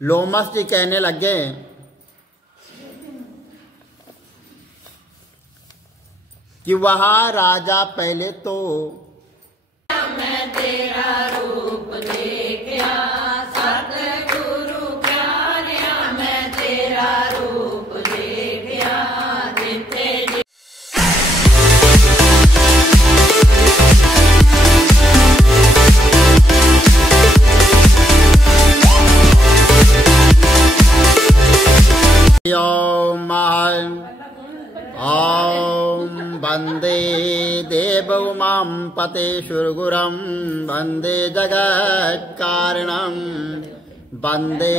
लोमस जी कहने लगे कि वहाँ राजा पहले तो मैं तेरा रूप देखा सतगुरु प्यारिया, मैं तेरा रूप देखा जिते ॐ वन्दे देवउमां पतेशुरगुरं वन्दे जगत्कारणं वन्दे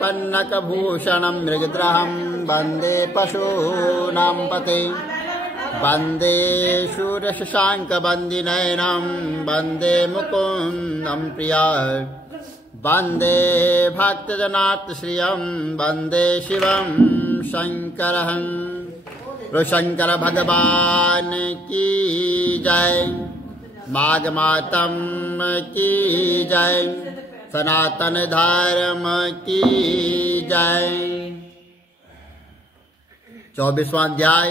पन्नकभूषणं मृगद्रहं वन्दे पशूनां पते वन्दे शूरशशाङ्कवन्दिनयनं वन्दे मुकुन्दं प्रिया वन्दे भक्तजनार्तश्रियं वन्दे शिवं शङ्करं शंकर भगवान की जय, माघ मातम की जय, सनातन धर्म की जय। 24वां अध्याय।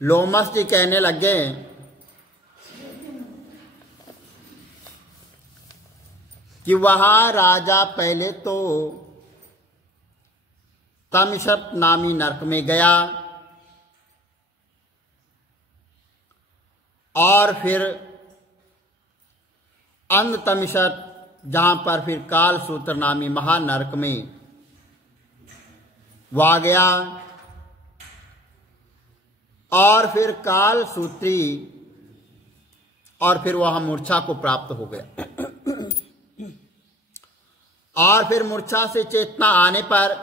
लोमस जी कहने लगे कि वहाँ राजा पहले तो तमिशत नामी नरक में गया और फिर अंध तमिशत, जहां पर फिर काल सूत्र नामी महानरक में वह गया और फिर काल सूत्री और फिर वह मूर्छा को प्राप्त हो गया और फिर मूर्छा से चेतना आने पर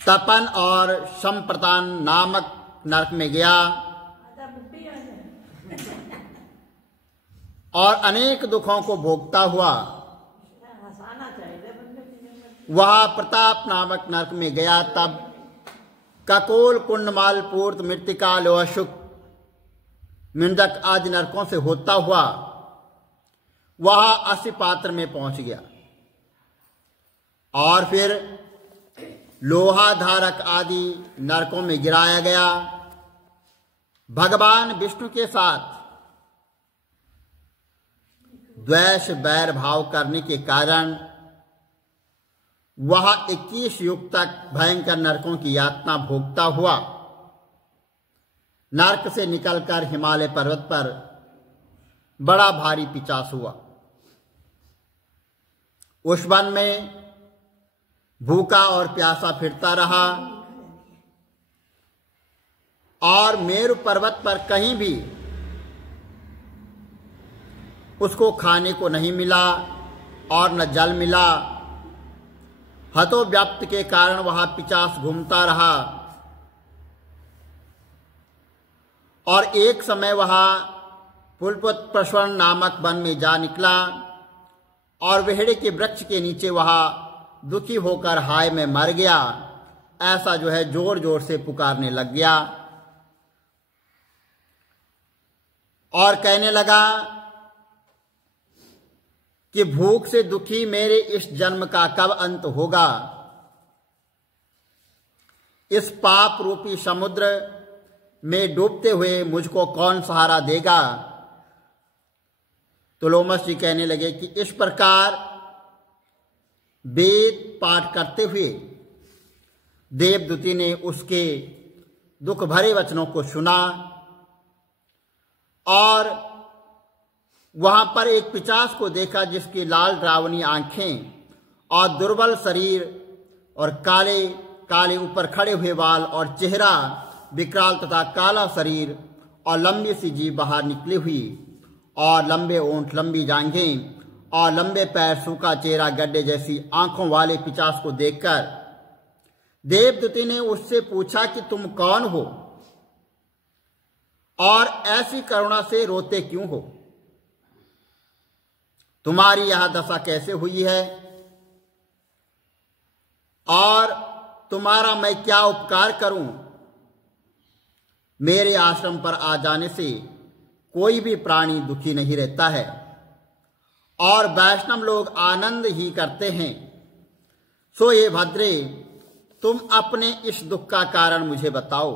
तपन और संप्रतान नामक नरक में गया और अनेक दुखों को भोगता हुआ वह प्रताप नामक नरक में गया। तब ककोल कुंडमाल पूर्त मृतिका लोहशुक मिंडक आदि नरकों से होता हुआ वह असी पात्र में पहुंच गया और फिर लोहा धारक आदि नरकों में गिराया गया। भगवान विष्णु के साथ द्वेष बैर भाव करने के कारण वह 21 युग तक भयंकर नरकों की यातना भोगता हुआ नरक से निकलकर हिमालय पर्वत पर बड़ा भारी पिचास हुआ। उस वन में भूखा और प्यासा फिरता रहा और मेरु पर्वत पर कहीं भी उसको खाने को नहीं मिला और न जल मिला। हतोव्याप्त के कारण वह पिचास घूमता रहा और एक समय वह पुलपुत प्रश्वन नामक वन में जा निकला और वेहड़े के वृक्ष के नीचे वह दुखी होकर हाय में मर गया। ऐसा जो है जोर जोर से पुकारने लग गया और कहने लगा कि भूख से दुखी मेरे इस जन्म का कब अंत होगा। इस पाप रूपी समुद्र में डूबते हुए मुझको कौन सहारा देगा। तो लोमस जी कहने लगे कि इस प्रकार वेद पाठ करते हुए देवदूती ने उसके दुख भरे वचनों को सुना और वहां पर एक पिचास को देखा जिसकी लाल रावणी आंखें और दुर्बल शरीर और काले काले ऊपर खड़े हुए बाल और चेहरा विकराल तथा काला शरीर और लंबी सी जीभ बाहर निकली हुई और लंबे ओंठ, लंबी जांघें और लंबे पैर, सूखा चेहरा, गड्ढे जैसी आंखों वाले पिचास को देखकर देवदूती ने उससे पूछा कि तुम कौन हो और ऐसी करुणा से रोते क्यों हो। तुम्हारी यह दशा कैसे हुई है और तुम्हारा मैं क्या उपकार करूं मेरे आश्रम पर आ जाने से कोई भी प्राणी दुखी नहीं रहता है और वैष्णव लोग आनंद ही करते हैं। सो ये भद्रे, तुम अपने इस दुख का कारण मुझे बताओ,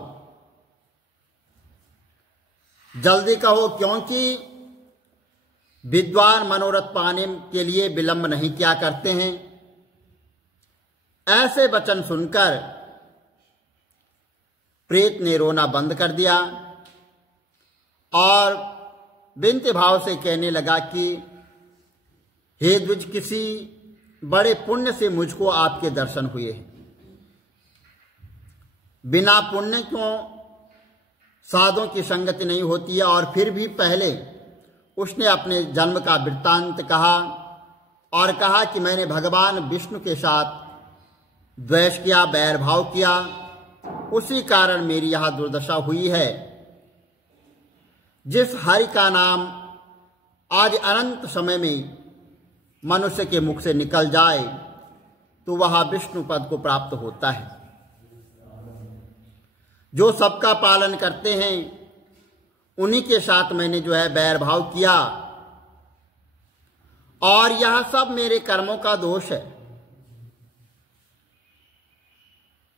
जल्दी कहो, क्योंकि विद्वान मनोरथ पाने के लिए विलंब नहीं किया करते हैं। ऐसे वचन सुनकर प्रेत ने रोना बंद कर दिया और विनती भाव से कहने लगा कि हे द्विज, किसी बड़े पुण्य से मुझको आपके दर्शन हुए हैं। बिना पुण्य क्यों साधुओं की संगति नहीं होती है। और फिर भी पहले उसने अपने जन्म का वृत्तांत कहा और कहा कि मैंने भगवान विष्णु के साथ द्वेष किया, बैर भाव किया, उसी कारण मेरी यह दुर्दशा हुई है। जिस हरि का नाम आज अनंत समय में मनुष्य के मुख से निकल जाए तो वह विष्णु पद को प्राप्त होता है। जो सबका पालन करते हैं उन्हीं के साथ मैंने बैर भाव किया और यह सब मेरे कर्मों का दोष है।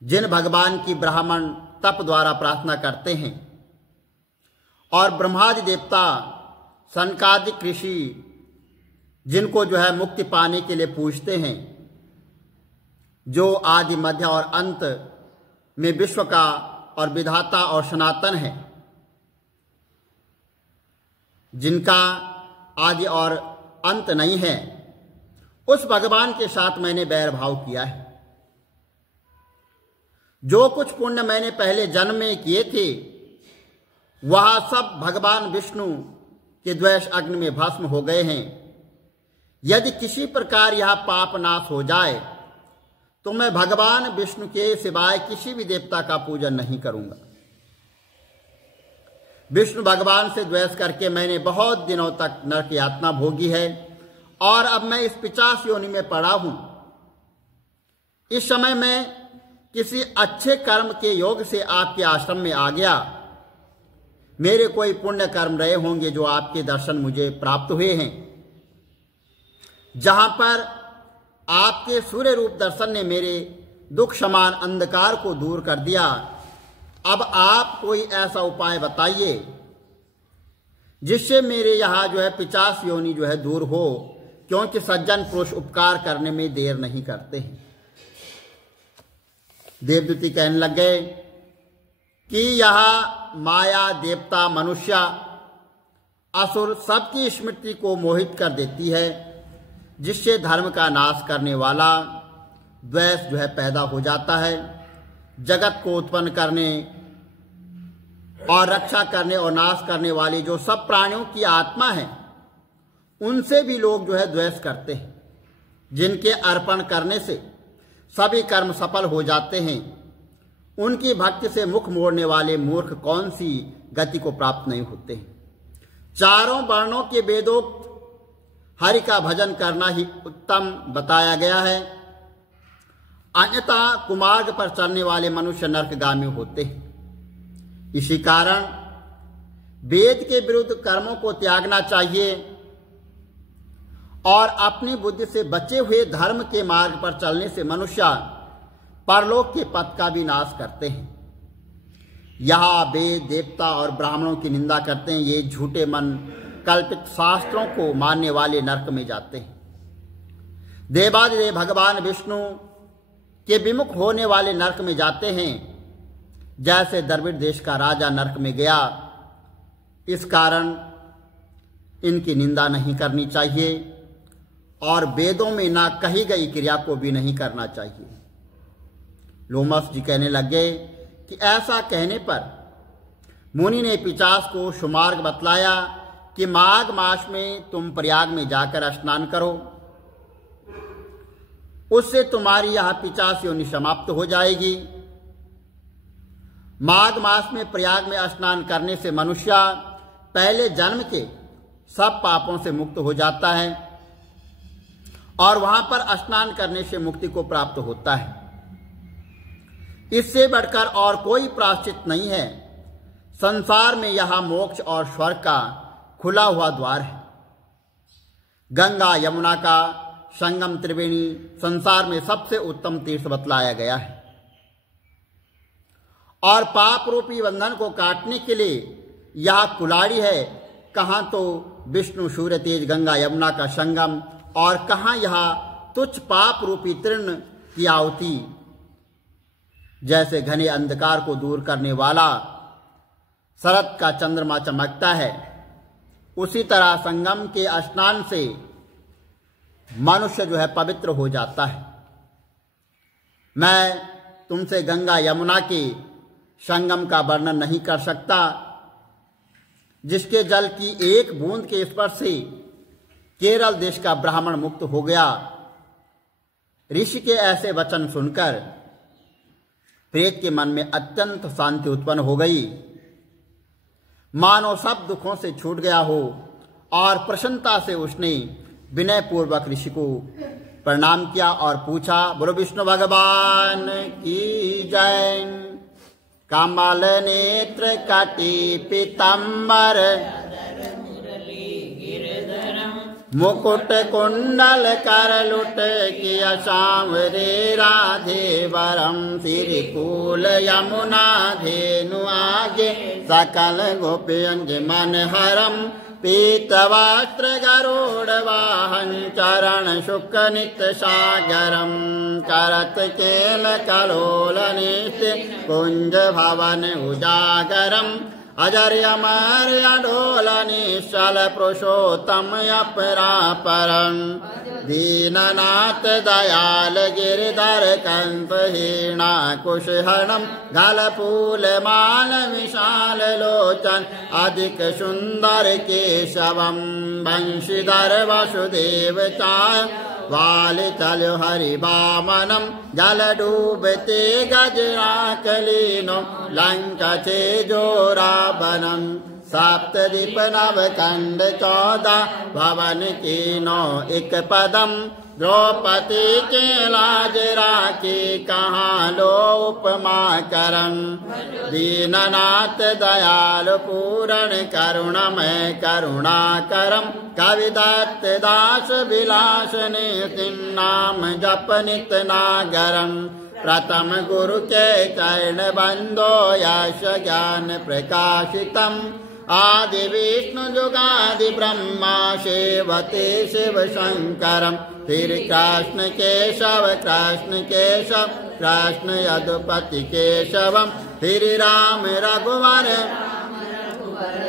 जिन भगवान की ब्राह्मण तप द्वारा प्रार्थना करते हैं और ब्रह्मादि देवता, सनकादिक ऋषि जिनको मुक्ति पाने के लिए पूजते हैं, जो आदि मध्य और अंत में विश्व का और विधाता और सनातन है, जिनका आदि और अंत नहीं है, उस भगवान के साथ मैंने बैर भाव किया है। जो कुछ पुण्य मैंने पहले जन्म में किए थे वह सब भगवान विष्णु के द्वेष अग्नि में भस्म हो गए हैं। यदि किसी प्रकार यह पाप नाश हो जाए तो मैं भगवान विष्णु के सिवाय किसी भी देवता का पूजन नहीं करूंगा। विष्णु भगवान से द्वेष करके मैंने बहुत दिनों तक नरक यातना भोगी है और अब मैं इस 50 योनि में पड़ा हूं। इस समय मैं किसी अच्छे कर्म के योग से आपके आश्रम में आ गया। मेरे कोई पुण्य कर्म रहे होंगे जो आपके दर्शन मुझे प्राप्त हुए हैं। जहां पर आपके सूर्य रूप दर्शन ने मेरे दुख समान अंधकार को दूर कर दिया, अब आप कोई ऐसा उपाय बताइए जिससे मेरे यहाँ 50 योनि दूर हो, क्योंकि सज्जन पुरुष उपकार करने में देर नहीं करते हैं। देवदूती कहने लग गए कि यह माया, देवता, मनुष्य, असुर सबकी स्मृति को मोहित कर देती है, जिससे धर्म का नाश करने वाला द्वेष पैदा हो जाता है। जगत को उत्पन्न करने और रक्षा करने और नाश करने वाली जो सब प्राणियों की आत्मा है, उनसे भी लोग द्वेष करते हैं, जिनके अर्पण करने से सभी कर्म सफल हो जाते हैं। उनकी भक्ति से मुख मोड़ने वाले मूर्ख कौन सी गति को प्राप्त नहीं होते हैं। चारों वर्णों के वेदोक्त हरि का भजन करना ही उत्तम बताया गया है, अन्यथा कुमार्ग पर चलने वाले मनुष्य नरकगामी होते हैं। इसी कारण वेद के विरुद्ध कर्मों को त्यागना चाहिए और अपनी बुद्धि से बचे हुए धर्म के मार्ग पर चलने से मनुष्य परलोक के पथ का भी नाश करते हैं। यहाँ वेद, देवता और ब्राह्मणों की निंदा करते हैं। ये झूठे मन कल्पित शास्त्रों को मानने वाले नरक में जाते हैं। देवादिदेव भगवान विष्णु के विमुख होने वाले नरक में जाते हैं, जैसे द्रविड़ देश का राजा नरक में गया। इस कारण इनकी निंदा नहीं करनी चाहिए और वेदों में ना कही गई क्रिया को भी नहीं करना चाहिए। लोमस जी कहने लगे कि ऐसा कहने पर मुनि ने पिशाच को सुमार्ग बतलाया कि माघ मास में तुम प्रयाग में जाकर स्नान करो, उससे तुम्हारी यह 50 योनि समाप्त हो जाएगी। माघ मास में प्रयाग में स्नान करने से मनुष्य पहले जन्म के सब पापों से मुक्त हो जाता है और वहां पर स्नान करने से मुक्ति को प्राप्त होता है। इससे बढ़कर और कोई प्रायश्चित नहीं है। संसार में यहाँ मोक्ष और स्वर्ग का खुला हुआ द्वार है। गंगा यमुना का संगम त्रिवेणी संसार में सबसे उत्तम तीर्थ बतलाया गया है और पाप रूपी बंधन को काटने के लिए यह कुलाड़ी है। कहाँ तो विष्णु सूर्य तेज गंगा यमुना का संगम और कहाँ यह तुच्छ पाप रूपी तृण की आहुति। जैसे घने अंधकार को दूर करने वाला शरद का चंद्रमा चमकता है, उसी तरह संगम के स्नान से मनुष्य जो है पवित्र हो जाता है। मैं तुमसे गंगा यमुना के संगम का वर्णन नहीं कर सकता, जिसके जल की एक बूंद के स्पर्श से केरल देश का ब्राह्मण मुक्त हो गया। ऋषि के ऐसे वचन सुनकर प्रेत के मन में अत्यंत शांति उत्पन्न हो गई, मानो सब दुखों से छूट गया हो, और प्रसन्नता से उसने विनय पूर्वक ऋषि को प्रणाम किया और पूछा, बोलो विष्णु भगवान की जय। कमल नेत्र कटी पीतांबर मुकुट कुंडल कर लुट किया सांवरे राधे वरम। सिरिकूल यमुना धेनु आगे सकल गोपियंज मन हरम। पीत वस्त्र गरुड़ वाहन चरण शुक नित सागरम। करत केल कलोल नित्य कुंज भवन उजागरम। अजर अमर अडोल निश्चल पुरुषोत्तम अपरापरं। दीननाथ दयाल गिरधर कंस हीना कुशहरणं। गलफूल माल विशाल लोचन अधिक सुंदर केशवम। वंशीधर वसुदेव चाय वाल चलो हरि वामनम। जल डूबते गजराकलीनो लंका छे जो रावणम। सप्तदीप नवकंड 14 भवन कीनो एक पदम। द्रौपदी के लाज राखी कहाँ लो उपमा करं। दीननाथ दयाल पूरण करुणमय करुणा करम। कविदत्त दास विलास नितिन नाम जप नित नागरम। प्रथम गुरु के चरण बंदो यश ज्ञान प्रकाशितम। आदि विष्णु जुगादि ब्रह्मा सेवते शिव शंकरम। फिर कृष्ण केशव कृष्ण केशव कृष्ण यदुपति केशवम। फिर राम रघुवर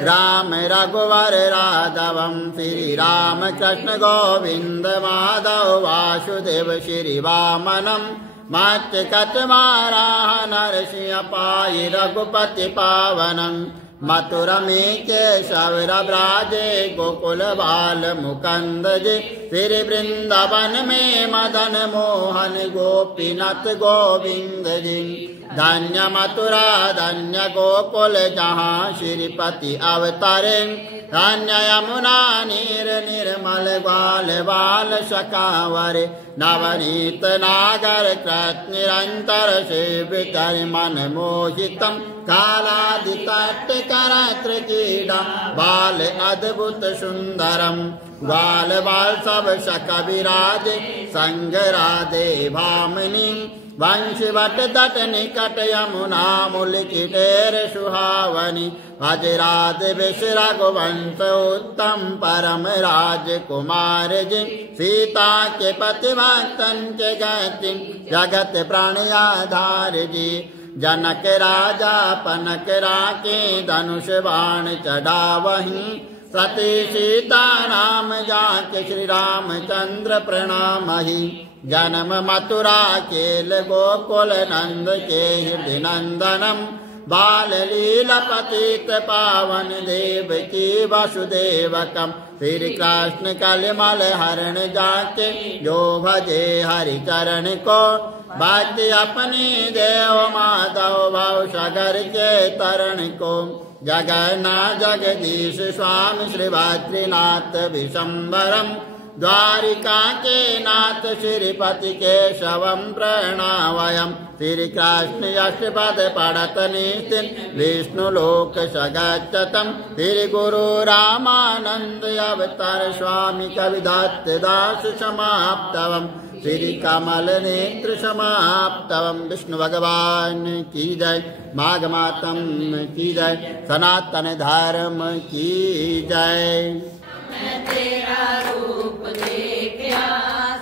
राम रघुवर राघवम। श्री राम कृष्ण गोविंद माधव वासुदेव श्री वामनम। मत्स्य कटवाराह नरसिंह पाई रघुपति पावनम। मथुरा में केशव ब्राजे गोकुल बाल मुकंद जी। फिर वृंदावन में मदन मोहन गोपीनाथ गोविंद जी। धन्य मथुरा धन्य गोकुल जहाँ श्रीपति अवतारे। धन्य यमुना नीर निर्मल बाल बाल सकावर। नवनीत नागर कृत निरंतर शिव कर मन मोहितम। कालादि तट करत्र क्रीडा बाल अद्भुत सुंदरम। ग्वाल बाल सब सख विराज संग राधे भामिनी। वंशवट तट निकट यमुना मूल किटेर सुहावनी। भज राधे विष रघुवंश उत्तम परम राजकुमार जी। सीता के पति भक्तन के गति जगत प्राण आधार जी। जनक राजा पनक राके धनुष बाण चढ़ावहीं। सती सीता राम जाके श्री रामचंद्र प्रणामहि। जन्म मथुरा केल गोकुल नंद के हृदय नंदनम। बाल लीला पतित पावन देव की वसुदेवकम। फिर कृष्ण कलिमल हरण जाके जो भजे हरि चरण को। भक्ति अपनी देव माधव भाव सागर के तरण को। जगन्नाथ जगदीश स्वामी श्री बद्रीनाथ विशंबरम। द्वारिका के नाथ श्रीपति केशवं प्रणवयम् श्रीकृष्ण अष्टपद पढ़त निस्तिन विष्णुलोक सगच्छतम् श्री गुरु रामानंद अवतार स्वामी कविदत्त दास समाप्तवम् श्री कमल नेत्र समाप्तवम्। विष्णु भगवान की जय, माघ मातम की जय, सनातन धर्म की जय। मैं तेरा रूप देखा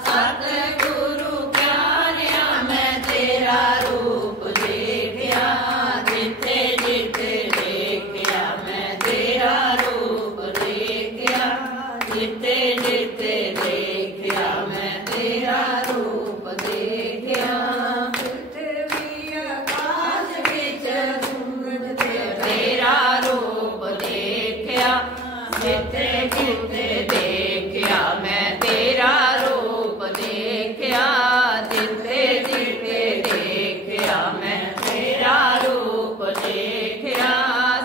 सतगुरु प्यारिया, मैं तेरा रूप देखा जिते जिते देखा, मैं तेरा रूप देखा जिते जिते देखा, मैं तेरा रूप देखा। पृथ्वी आकाश बिच तेरा रूप देखा जिते जिते देखा, मैं तेरा रूप देखा जिते जिते देखा, मैं तेरा रूप देखा।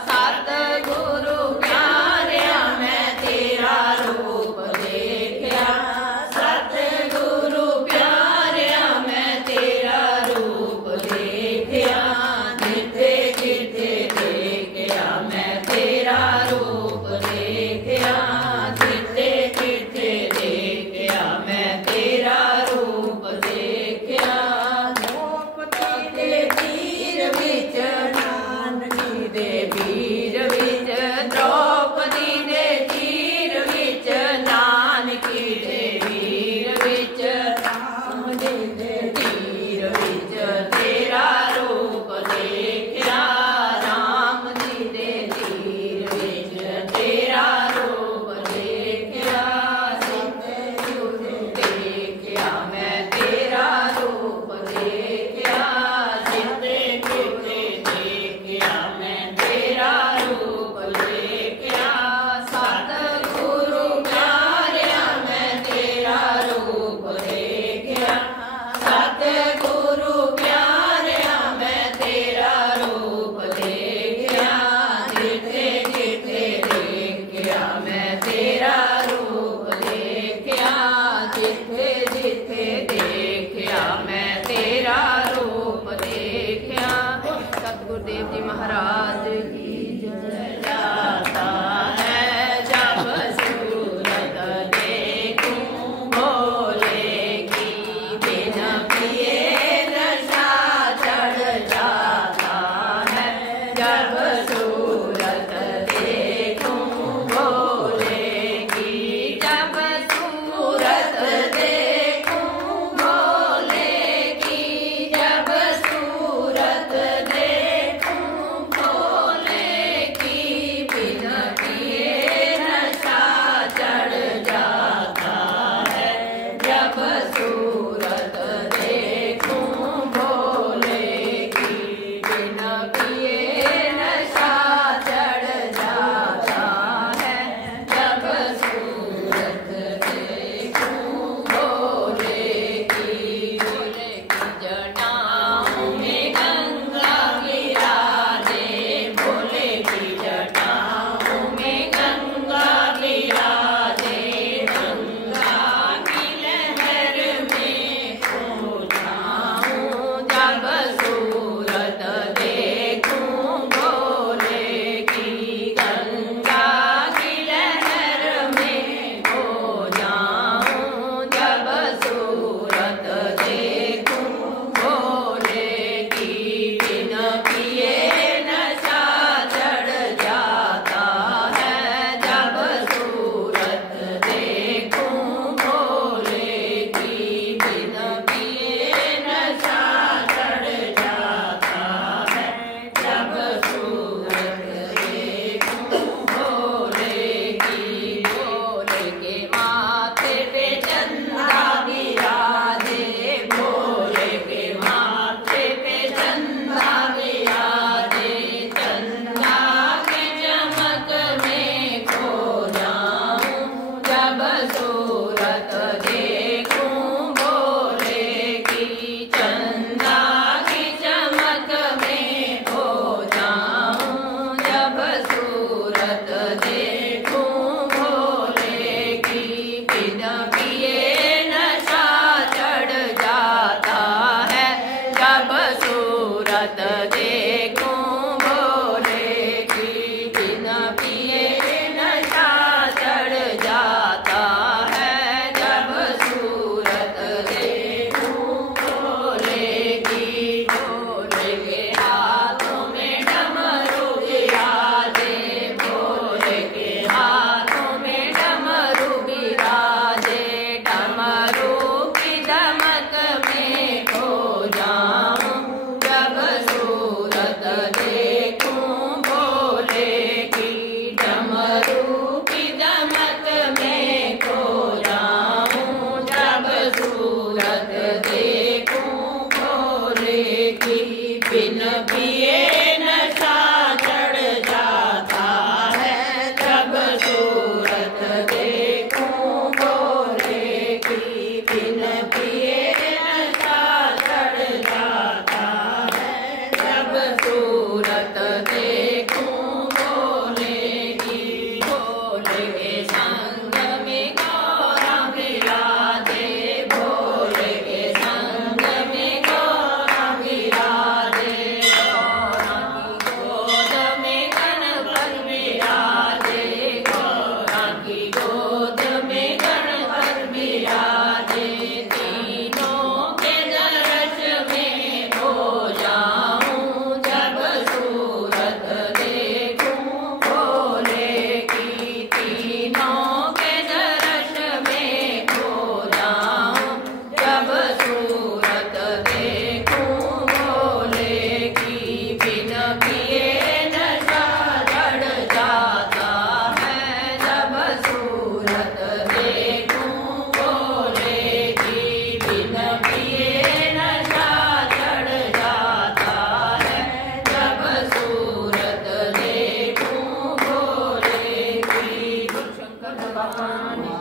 सतगुरु प्यारिया, मैं तेरा रूप देखा सतगुरु प्यारिया, मैं तेरा रूप देखा जिते जिते देखा, मैं तेरा रूप देखा।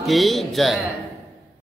की जय।